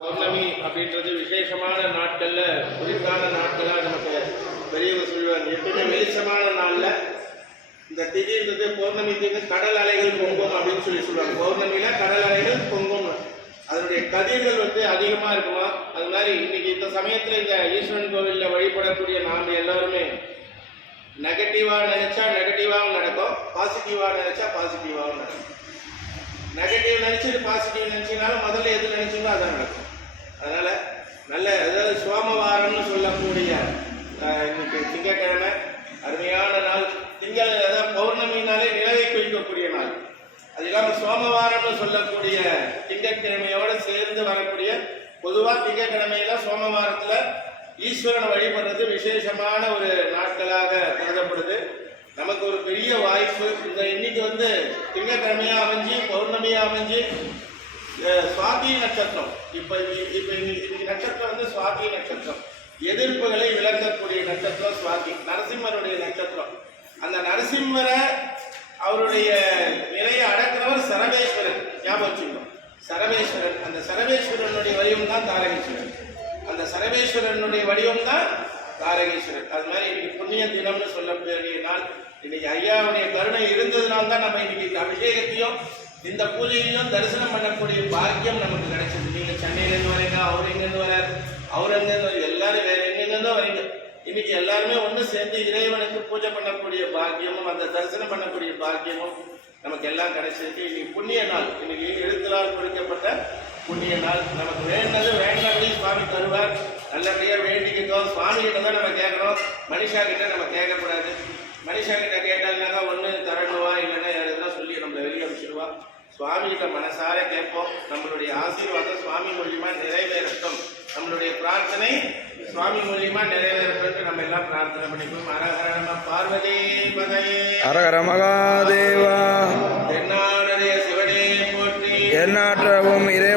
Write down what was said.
பௌர்ணமி அப்படின்றது விசேஷமான நாட்கள்ல குறிப்பான நாட்களா நமக்கு பெரியவர் சொல்லுவாங்க எப்பவுமே வெளிச்சமான நாள்ல இந்த திடீர்ன்றது பௌர்ணமி திடீர்னு கடல் அலைகள் பொங்கும் அப்படின்னு சொல்லி சொல்லுவாங்க. பௌர்ணமியில கடல் அலைகள் பொங்கும். அதனுடைய கதிர்கள் வந்து அதிகமா இருக்குமா? அது மாதிரி இன்னைக்கு இந்த சமயத்துல இந்த ஈஸ்வரன் கோவில்ல வழிபடக்கூடிய நாம எல்லாருமே நெகட்டிவா நினைச்சா நெகட்டிவாகவும் நடக்கும். பாசிட்டிவா நினைச்சா பாசிட்டிவாகவும் நடக்கும். நெகட்டிவ் நினைச்சு பாசிட்டிவ் நினைச்சீங்கனாலும் முதல்ல எது நினைச்சீங்களோ அதான் நடக்கும். நல்ல அதாவது சோமவாரம்னு சொல்லக்கூடிய இன்னைக்கு திங்கட்கிழமை அருமையான நாள். திங்கள் அதாவது பௌர்ணமினாலே நிலவை குறிக்கக்கூடிய நாள். அது இல்லாமல் சோமவாரம்னு சொல்லக்கூடிய திங்கட்கிழமையோடு சேர்ந்து வரக்கூடிய பொதுவாக திங்கக்கிழமையில சோமவாரத்தில் ஈஸ்வரனை வழிபடுறது விசேஷமான ஒரு நாட்களாக கருதப்படுது. நமக்கு ஒரு பெரிய வாய்ப்பு. இந்த இன்னைக்கு வந்து திங்கக்கிழமையாக அமைஞ்சு பௌர்ணமியாக அமைஞ்சு சுவாதி நட்சத்திரம். இப்போ இப்போ இன்னைக்கு நட்சத்திரம் எதிர்ப்புகளை விளக்கக்கூடிய நட்சத்திரம் சுவாதி நரசிம்மருடைய நட்சத்திரம். அந்த நரசிம்மரை அவருடைய நிலையை அடக்கிறவர் சரவேஸ்வரன் ஞாபகம் வச்சுக்கணும். சரவேஸ்வரன் அந்த சரவேஸ்வரனுடைய வடிவம் தான் தாரகேஸ்வரன். அந்த சரவேஸ்வரனுடைய வடிவம் தான் தாரகேஸ்வரன். அது மாதிரி இன்னைக்கு புண்ணிய தினம்னு சொல்லக்கூடிய நாள் இன்னைக்கு ஐயாவுடைய கருணை இருந்ததுனால தான் நம்ம இன்னைக்கு இந்த அபிஷேகத்தையும் இந்த பூஜையிலும் தரிசனம் பண்ணக்கூடிய பாக்கியம் நமக்கு கிடைச்சது. நீங்கள் சென்னையிலேருந்து வரீங்க அவர் எங்கேருந்து வரார்? அவர் எங்கேருந்து வரார், எல்லாரும் வேற எங்கெங்கிருந்தோ வரீங்க இன்னைக்கு எல்லாருமே ஒன்று சேர்ந்து இறைவனுக்கு பூஜை பண்ணக்கூடிய பாக்கியமும் அந்த தரிசனம் பண்ணக்கூடிய பாக்கியமும் நமக்கு எல்லாம் கிடைச்சிருக்கு. இன்னைக்கு புண்ணிய நாள். இன்னைக்கு எழுத்தலால் குறிக்கப்பட்ட புண்ணிய நாள். நமக்கு வேண்டது வேண்டபடி சுவாமி தருவார். நல்லபடியாக வேண்டிக்கிட்டோம். சுவாமி கிட்ட தான் நம்ம கேட்குறோம். மனுஷா கிட்ட நம்ம கேட்கக்கூடாது. மனுஷா கிட்ட கேட்டால்னாக்கா ஒன்று தரணுவா இல்லைன்னா எதுனா சொல்லி நம்மளை வெளியே அனுப்பிச்சிடுவா. சுவாமி கிட்ட மனசார கேட்போம். நம்மளுடைய ஆசீர்வாதம் சுவாமி மூலியமாக நிறைவேறட்டும். நம்மளுடைய பிரார்த்தனை சுவாமி மூலியமா நிறைவேறப்பட்டு நம்ம எல்லாம் பிரார்த்தனை பண்ணிப்போம். அரகர நம பார்வதி பதையே அரகர மகாதேவா. தென்னாடுடைய சிவனே போற்றி. எந்நாற்றவும் இரே